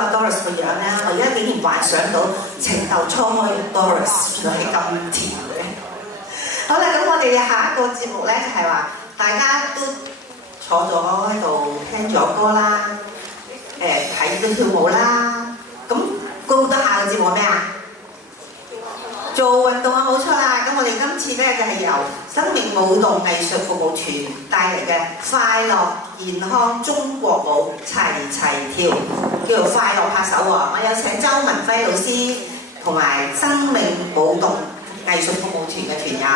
阿 Doris 個樣咧，我而家竟然幻想到情竇初開嘅 Doris 原來係咁甜嘅。好啦，咁我哋下一個節目咧就係話，大家都坐咗喺度聽咗歌啦，睇咗跳舞啦，咁高德下嘅節目係咩啊？做運動啊，冇錯啦！咁我哋今次咧就係由生命舞動藝術服務團帶嚟嘅快樂健康中國舞齊齊跳，叫做快樂拍手喎。我有請周文輝老師同埋生命舞動藝術服務團嘅團友。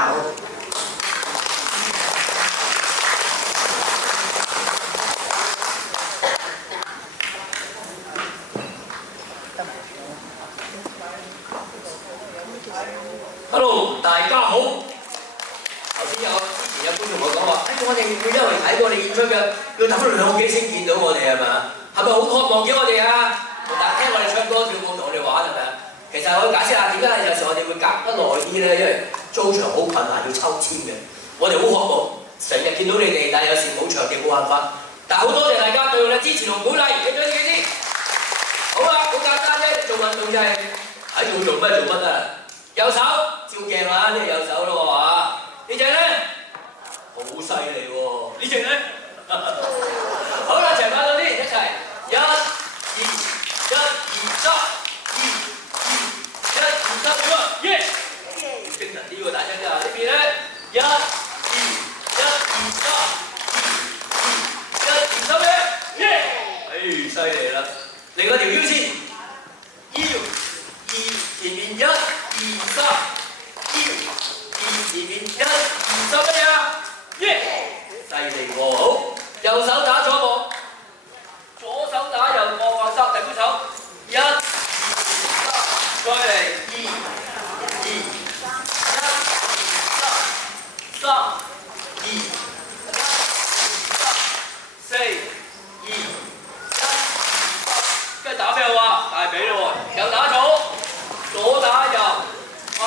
Hello， 大家好。頭先之前有觀眾同我講話，我哋會因為睇過你演出嘅，要等2個幾先見到我哋係嘛？係咪好渴望見我哋啊？同大家聽我哋唱歌跳舞同我哋玩係咪啊？其實我要解釋下點解有時我哋會隔得耐啲咧，因為租場好困難要抽籤嘅。我哋好渴望成日見到你哋，但係有時冇場地冇辦法。但係好多謝大家對我哋支持同鼓勵，記咗自己先。好啦，好簡單啫，做運動就係喺度做乜做乜啊！右手照鏡啊，呢隻右手咯喎嚇，呢隻咧好犀利喎，呢隻咧好啦，齊快到啲一齊，1、2、1、2、3、2、2、1、2、3，點啊？耶！精神啲喎，大家知啊？呢邊咧1、2、1、2、3、2、1、2、3咧，耶！犀利啦！嚟個條腰先，腰前面1、2、3，腰前面1、2、3乜嘢啊？耶！犀利喎，好，右手打左膊，左手打右膊，放手，第二手，1、2、3，再嚟2、2、1、2、3、3、2、1、4、2、1、跟住打咩話？大髀咯喎，右打左，左打右，拍，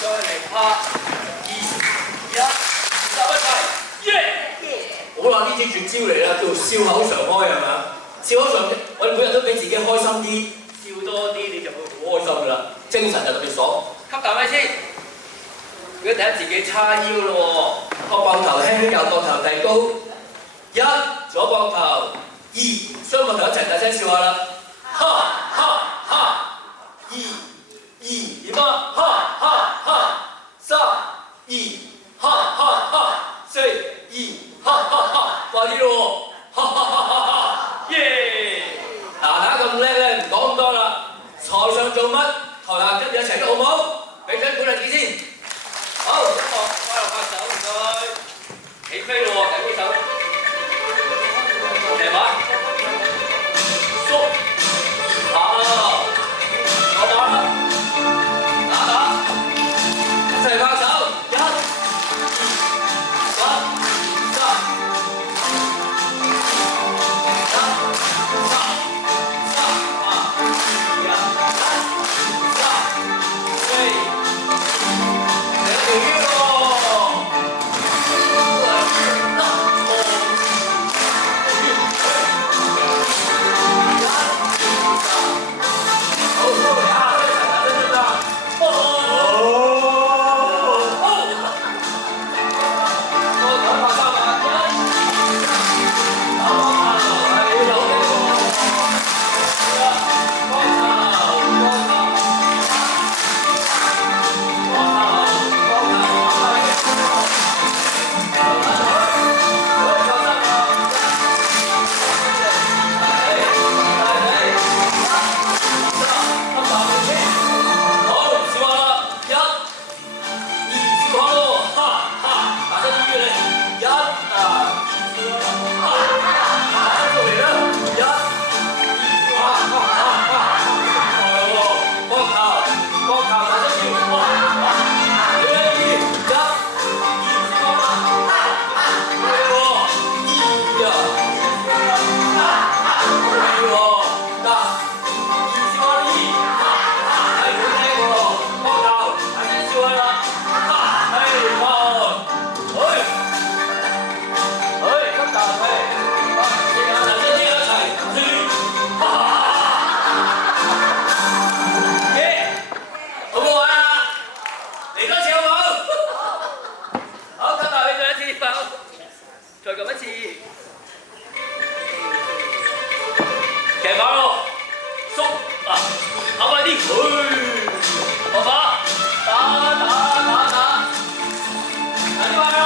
再嚟拍，2、1、10一齊，耶！好啦，呢隻絕招嚟啦，叫做笑口常開係咪？笑口常，我哋每日都俾自己開心啲，笑多啲你就會好開心㗎啦，精神就特別爽。吸啖氣先，如果第一自己叉腰咯喎，個膊頭輕輕右膊頭遞高，1左膊頭，2雙膊頭一齊大聲笑下啦，哈哈哈！2、2點啊？哈哈哈！3、2哈哈哈！4、2哈哈哈！快啲咯喎！哈哈哈哈！耶！嗱，大家咁叻咧，唔講咁多啦。台上做乜？台下跟住一齊都好唔好？俾張鼓勵自己先。好，音樂快樂拍手，唔該。起飛咯喎，第幾首？嚟嘛？縮下啦，攞把啦，打，一齊拍手，1、2、1、3、4、2、1、3、4。再撳一次。騎馬咯，縮啊，跑快啲，學法，打，快啲快啦！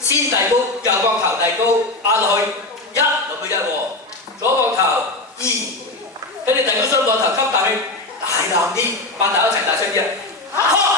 先遞高，右膊頭遞高，壓落去1落去1喎，左膊頭2，跟住遞高雙膊頭吸大氣，大啖啲，8大一齊大聲啲啊！